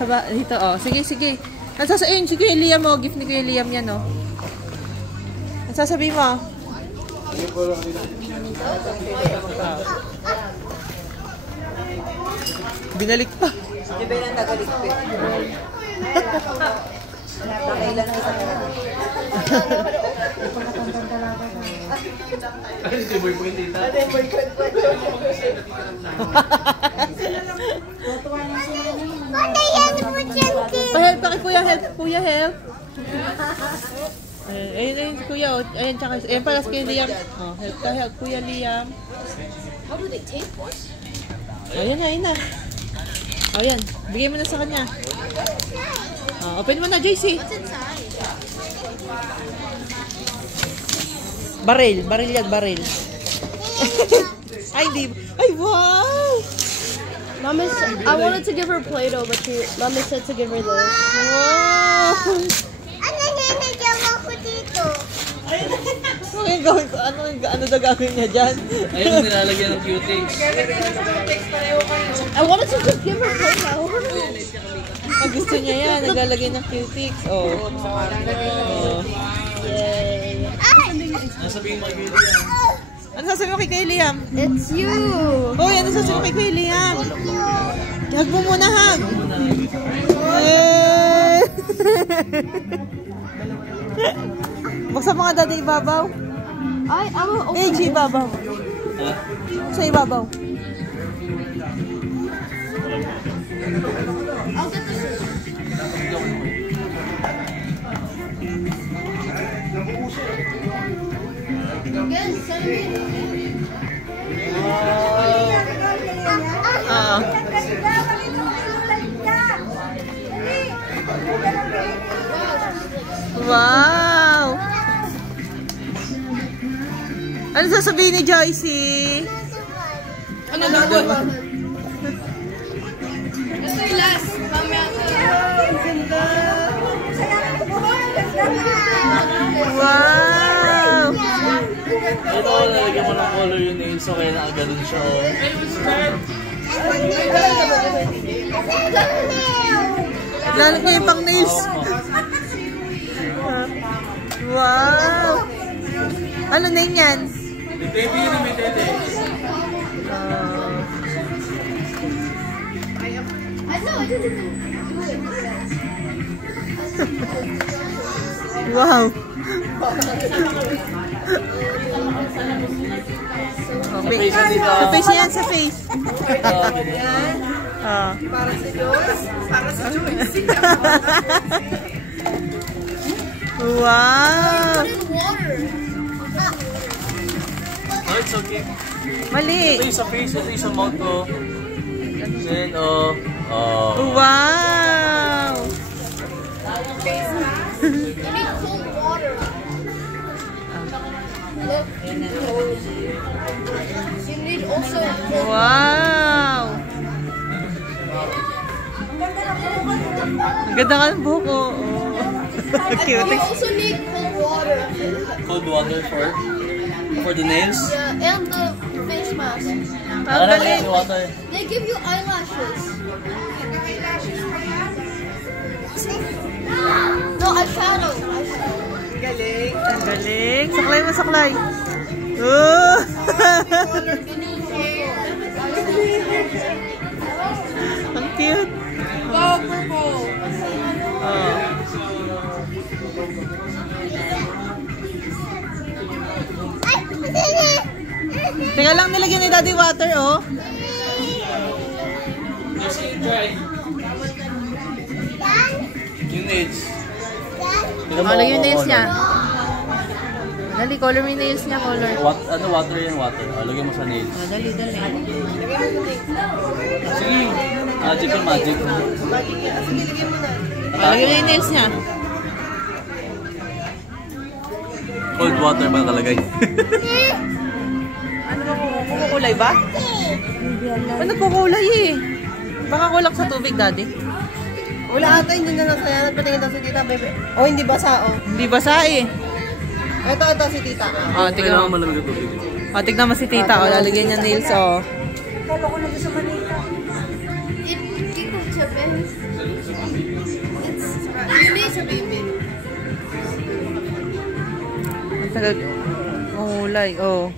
Dito, oh. Sige, sige. Ayun, si Kuya Liam, oh. Gift ni Kuya Liam yan, oh. Ano sasabihin mo? Binalik pa. Di ba yung nagalik pa? Nakailan na isa na. Ito yung boyfriend dito. Ito yung boyfriend pa. Pa-help pa kay Kuya, help. Kuya, help. Ayun, Kuya, oh. Ayun, tsaka, ayun pala si Kuya Liam. Oh, help, Kuya Liam. How do they take one? Ayun na. Ayan, bigay mo na sa kanya. Open mo na, JC. Baril yan, baril. Ay, di. Ay, wow! Mama said, I wanted to give her Play-Doh, but Mama said to give her this. Wow! Ano daw gagawin niya dyan? Ayun, nilalagyan ng cuties. I wanted to just give her Play-Doh. Gusto niya yan, naglalagay ng cutics. Oh. Yay. Nasabihin mo kay Liam. Ano sasabihin mo kay Kuya Liam? It's you. Hoy, ano sasabihin mo kay Kuya Liam? Hug mo muna, hug. Buksan mo nga dati ibabaw. I'm gonna open AG ibabaw. Sa ibabaw. I'll get this. Again, send me. Wow! Ano sasabihin ni Joycey? Ano gagawin? Ito yung last. Mamaya Wow! Ito, nalagyan mo ng color yung nails, so kaya nakaganon siya. Lalagyan niya yung pang nails. Wow! Ano name yan? Baby limited eh. Wow! Okay. Sa face yan, sa face. Para sa Diyos. Para sa Diyos. Wow! Oh, it's okay. Mali! Ito yung sa face, ito yung sa mouth ko. Then, Wow! You need cold water. Look. You need also cold Wow! Ang ganda ka ng buhok, oh. Cute. You also need cold water. cold water for the nails. Yeah, and the face mask. Ang galing. Water. They give you eyelashes. No, eyeshadow. Galing. Ang galing. Saklay mo, saklay. Oh! Ang cute. Go, purple. Oh. Teka lang, nilagyan ni Daddy water, oh. Try. Yung nails. Lagyan yung nails niya. Dali, color mo yung nails niya, color. Ano water yan, water. Lagyan mo sa nails. Dali. Sige. Magic yung magic. Magic yan. Sige, lagyan mo na. Lagyan mo yung nails niya. Cold water ba nakalagay? Ano ba, kumukulay ba? Ba't nagkukulay eh? Baka kulang sa tubig, Daddy. Wala ata, hindi na nasayanan. Patingin daw si tita, bebe. Oh, hindi basa, oh. Hindi basa eh. Ito si tita. Oh, tignan mo. malamig ang tubig. Oh, tignan mo si tita. Oh, lalagyan niya nails, oh. Kala ko lang sa Manila. It, Hindi sa baby. Ang tagal. Oh, like, oh.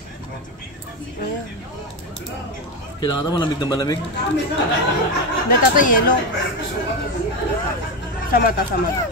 Kailangan ito malamig na malamig. Hindi, tatay, yellow. Sa mata, sa mata.